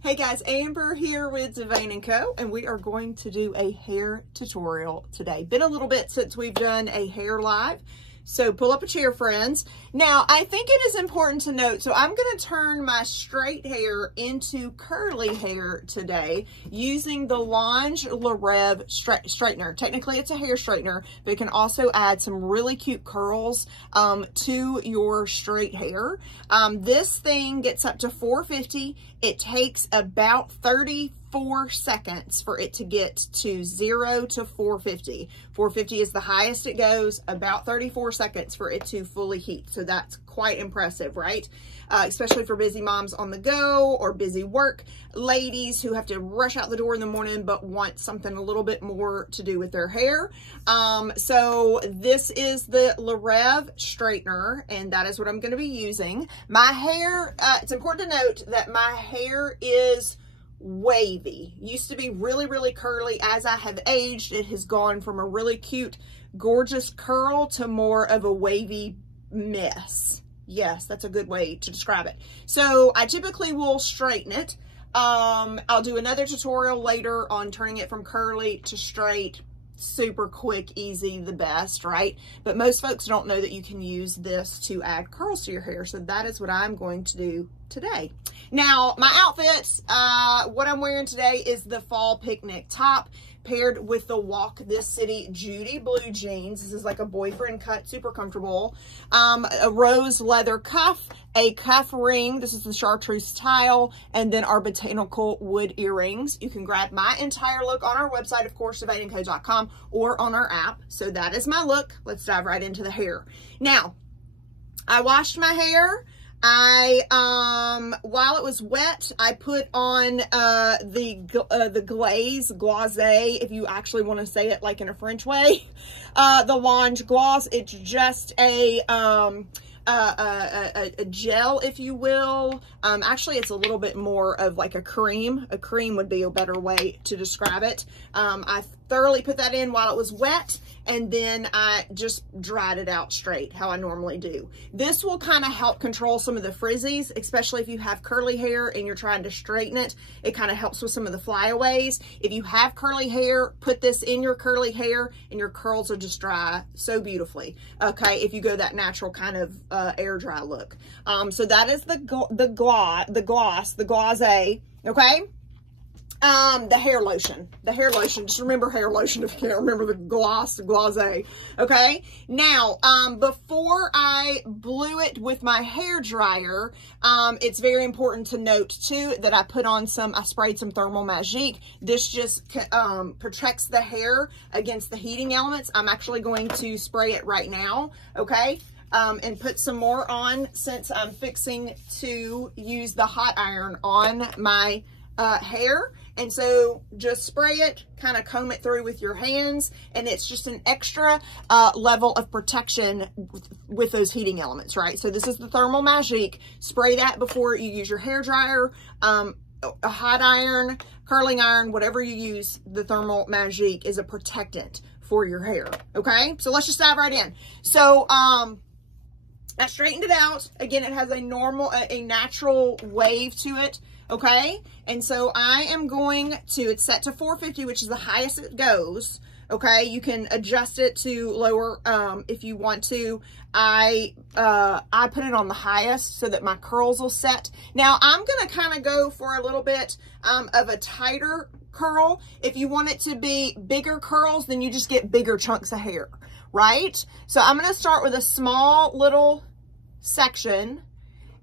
Hey guys, Amber here with Devane & Co. and we are going to do a hair tutorial today. Been a little bit since we've done a hair live, so pull up a chair, friends. Now, I think it is important to note, so I'm going to turn my straight hair into curly hair today using the Lange LeRêve straightener. Technically, it's a hair straightener, but it can also add some really cute curls to your straight hair. This thing gets up to 450. It takes about 34 seconds for it to get to 0 to 450. 450 is the highest it goes, about 34 seconds for it to fully heat. So that's quite impressive, right? Especially for busy moms on the go or busy work ladies who have to rush out the door in the morning but want something a little bit more to do with their hair. So this is the LeRêve straightener, and that is what I'm going to be using. My hair, it's important to note that my hair is wavy. Used to be really, really curly. As I have aged, it has gone from a really cute, gorgeous curl to more of a wavy mess. Yes, that's a good way to describe it. So I typically will straighten it. I'll do another tutorial later on turning it from curly to straight. Super quick, easy, the best, right? But most folks don't know that you can use this to add curls to your hair. So that is what I'm going to do today. Now, my outfits, what I'm wearing today is the fall picnic top paired with the Walk This City Judy blue jeans. This is like a boyfriend cut, super comfortable. A rose leather cuff, a cuff ring. This is the chartreuse tile, and then our botanical wood earrings. You can grab my entire look on our website, of course, devaneandco.com, or on our app. So that is my look. Let's dive right into the hair. Now, I washed my hair. While it was wet, I put on the glaze, if you actually want to say it like in a French way, the Lange Gloss. It's just a gel, if you will. Actually, it's a little bit more of like a cream. A cream would be a better way to describe it. I thoroughly put that in while it was wet, and then I just dried it out straight, how I normally do. This will kind of help control some of the frizzies, especially if you have curly hair and you're trying to straighten it. It kind of helps with some of the flyaways. If you have curly hair, put this in your curly hair and your curls will just dry so beautifully. Okay, if you go that natural kind of air dry look. So that is the Gloss, okay? The hair lotion, just remember hair lotion if you can't remember the Gloss, okay? Now, before I blew it with my hair dryer, it's very important to note too that I sprayed some Thermal Magique. This just protects the hair against the heating elements. I'm actually going to spray it right now, okay? And put some more on since I'm fixing to use the hot iron on my hair. And so just spray it, kind of comb it through with your hands, and it's just an extra level of protection with those heating elements, right? So this is the Thermal Magique. Spray that before you use your hair dryer, a hot iron, curling iron, whatever you use. The Thermal Magique is a protectant for your hair, okay? So let's just dive right in. So I straightened it out. Again, it has a natural wave to it. Okay, and so I am going to, it's set to 450, which is the highest it goes. Okay, you can adjust it to lower if you want to. I put it on the highest so that my curls will set. Now I'm gonna kind of go for a little bit of a tighter curl. If you want it to be bigger curls, then you just get bigger chunks of hair, right? So I'm gonna start with a small little section,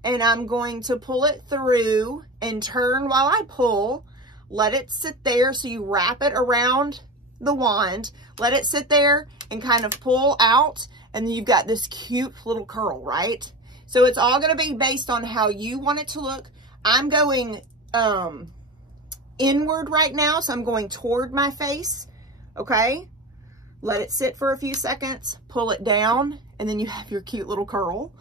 and I'm going to pull it through and turn while I pull. Let it sit there. So you wrap it around the wand, let it sit there and kind of pull out. And then you've got this cute little curl, right? So it's all going to be based on how you want it to look. I'm going inward right now. So I'm going toward my face. Okay. Let it sit for a few seconds, pull it down, and then you have your cute little curl.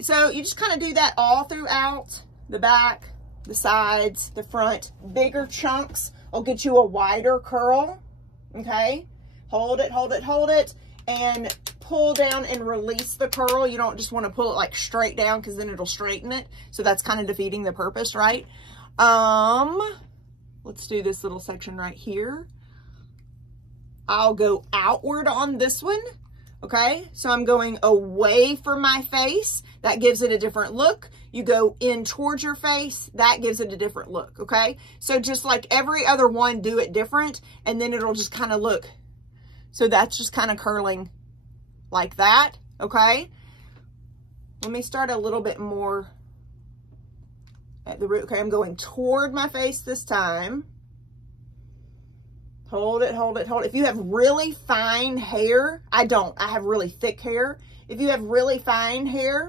So you just kind of do that all throughout the back, the sides, the front. Bigger chunks will get you a wider curl, okay? Hold it, hold it, hold it. and pull down and release the curl. You don't just want to pull it like straight down because then it'll straighten it. So that's kind of defeating the purpose, right? Let's do this little section right here. I'll go outward on this one. Okay, so I'm going away from my face. That gives it a different look. You go in towards your face. That gives it a different look, okay? So just like every other one, do it different, and then it'll just kind of look. So that's just kind of curling like that, okay? Let me start a little bit more at the root. Okay, I'm going toward my face this time. Hold it, hold it, hold it. If you have really fine hair, I don't. I have really thick hair. If you have really fine hair,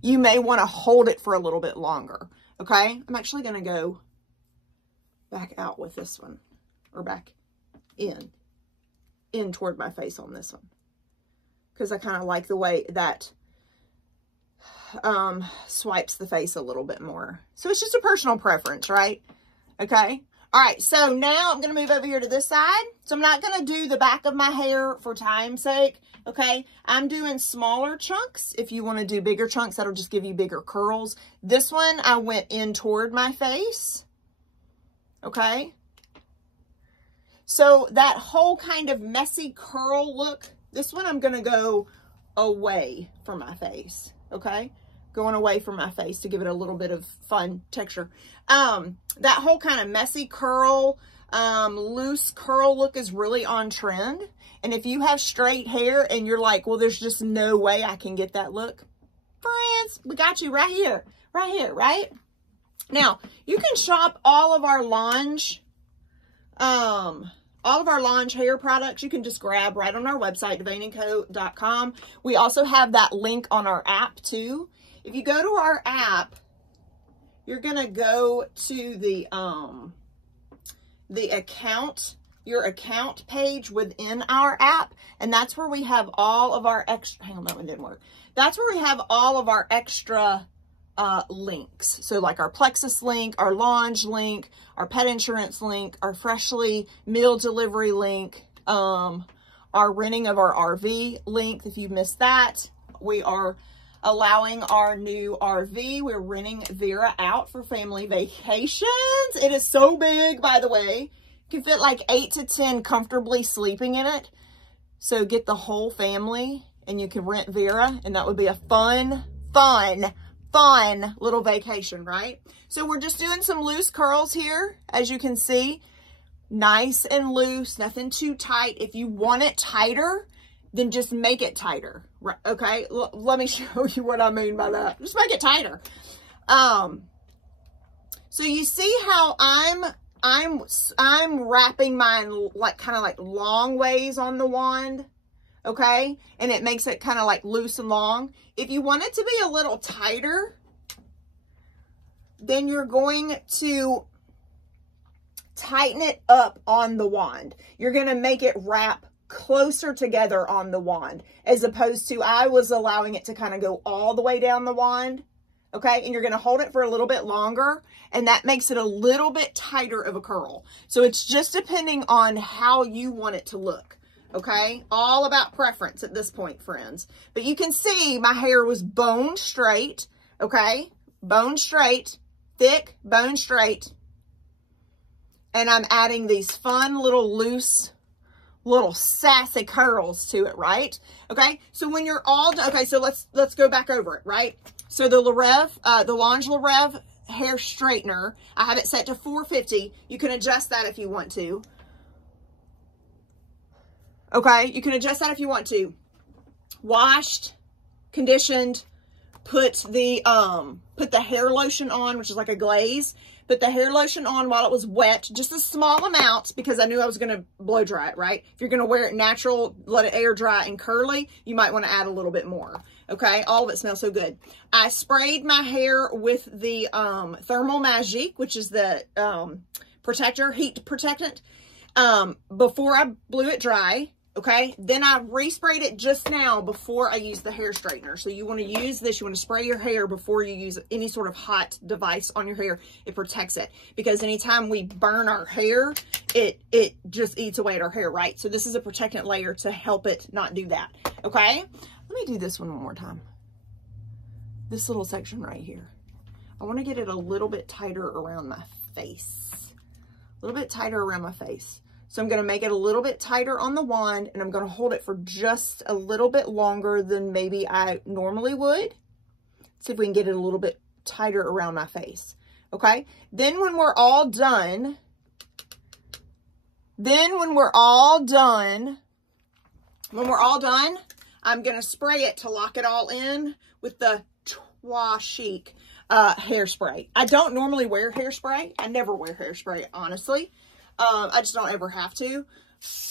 you may want to hold it for a little bit longer, okay? I'm actually going to go back out with this one, or back in toward my face on this one, because I kind of like the way that swipes the face a little bit more. So it's just a personal preference, right? Okay. All right, so now I'm going to move over here to this side. So I'm not going to do the back of my hair for time's sake, okay? I'm doing smaller chunks. If you want to do bigger chunks, that'll just give you bigger curls. This one, I went in toward my face, okay? So that whole kind of messy curl look, this one I'm going to go away from my face, okay? Going away from my face to give it a little bit of fun texture. That whole kind of messy curl, loose curl look is really on trend. And if you have straight hair and you're like, well, there's just no way I can get that look, friends, we got you right here, right? Now, you can shop all of our Lange hair products. You can just grab right on our website, devaneandco.com. We also have that link on our app too. If you go to our app, you're going to go to the account, your account page within our app. And that's where we have all of our extra, hang on, that one didn't work. That's where we have all of our extra links. So like our Plexus link, our Lange link, our pet insurance link, our Freshly meal delivery link, our renting of our RV link. If you missed that, we are allowing our new RV. We're renting Vera out for family vacations. It is so big, by the way. You can fit like 8 to 10 comfortably sleeping in it. So get the whole family and you can rent Vera, and that would be a fun little vacation, right? So we're just doing some loose curls here, as you can see. Nice and loose, nothing too tight. If you want it tighter, then just make it tighter, right? Okay, let me show you what I mean by that. Just make it tighter. So you see how I'm wrapping mine like kind of like long ways on the wand, okay? And it makes it kind of like loose and long. If you want it to be a little tighter, then you're going to tighten it up on the wand. You're going to make it wrap closer together on the wand, as opposed to I was allowing it to kind of go all the way down the wand, okay? And you're going to hold it for a little bit longer, and that makes it a little bit tighter of a curl. So it's just depending on how you want it to look, okay? All about preference at this point, friends. But you can see my hair was bone straight, okay? Bone straight, thick, bone straight. And I'm adding these fun little loose, little sassy curls to it, right? Okay, so when you're all done, okay, so let's go back over it, right? So the Lange LaRev hair straightener, I have it set to 450. You can adjust that if you want to. Okay, you can adjust that if you want to. Washed, conditioned, put the hair lotion on, which is like a glaze. Put the hair lotion on while it was wet, just a small amount, because I knew I was going to blow dry it, right? If you're going to wear it natural, let it air dry and curly, you might want to add a little bit more, okay? All of it smells so good. I sprayed my hair with the Thermal Magique, which is the heat protectant, before I blew it dry. Okay, then I resprayed it just now before I used the hair straightener. So you want to use this, you want to spray your hair before you use any sort of hot device on your hair. It protects it, because anytime we burn our hair, it just eats away at our hair, right? So this is a protectant layer to help it not do that. Okay, let me do this one more time. This little section right here. I want to get it a little bit tighter around my face. A little bit tighter around my face. So I'm going to make it a little bit tighter on the wand, and I'm going to hold it for just a little bit longer than maybe I normally would. See if we can get it a little bit tighter around my face. Okay. Then when we're all done, I'm going to spray it to lock it all in with the Trois Chic hairspray. I don't normally wear hairspray. I never wear hairspray, honestly. I just don't ever have to,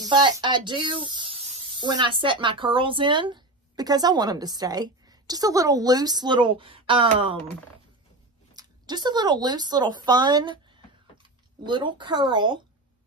but I do when I set my curls in, because I want them to stay. Just a little loose, little fun, little curl,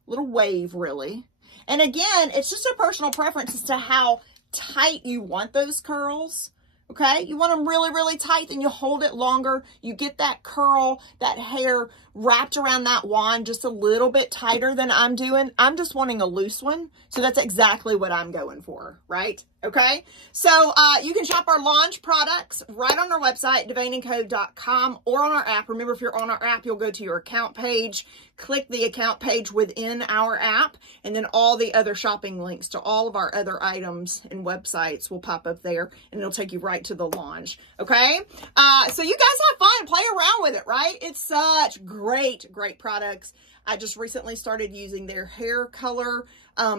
little wave, really. And again, it's just a personal preference as to how tight you want those curls. Okay, you want them really, really tight, then you hold it longer. You get that curl, that hair wrapped around that wand just a little bit tighter than I'm doing. I'm just wanting a loose one. So that's exactly what I'm going for, right? Okay, so you can shop our launch products right on our website, devaneyandco.com, or on our app. Remember, if you're on our app, you'll go to your account page, click the account page within our app, and then all the other shopping links to all of our other items and websites will pop up there, and it'll take you right to the launch. Okay, so you guys have fun, play around with it, right? It's such great products. I just recently started using their hair color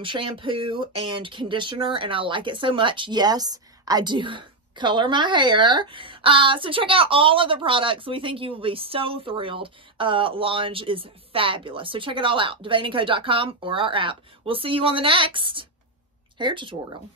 shampoo and conditioner, and I like it so much. Yes, I do color my hair. So check out all of the products. We think you will be so thrilled. Launch is fabulous. So check it all out, devaneyandco.com or our app. We'll see you on the next hair tutorial.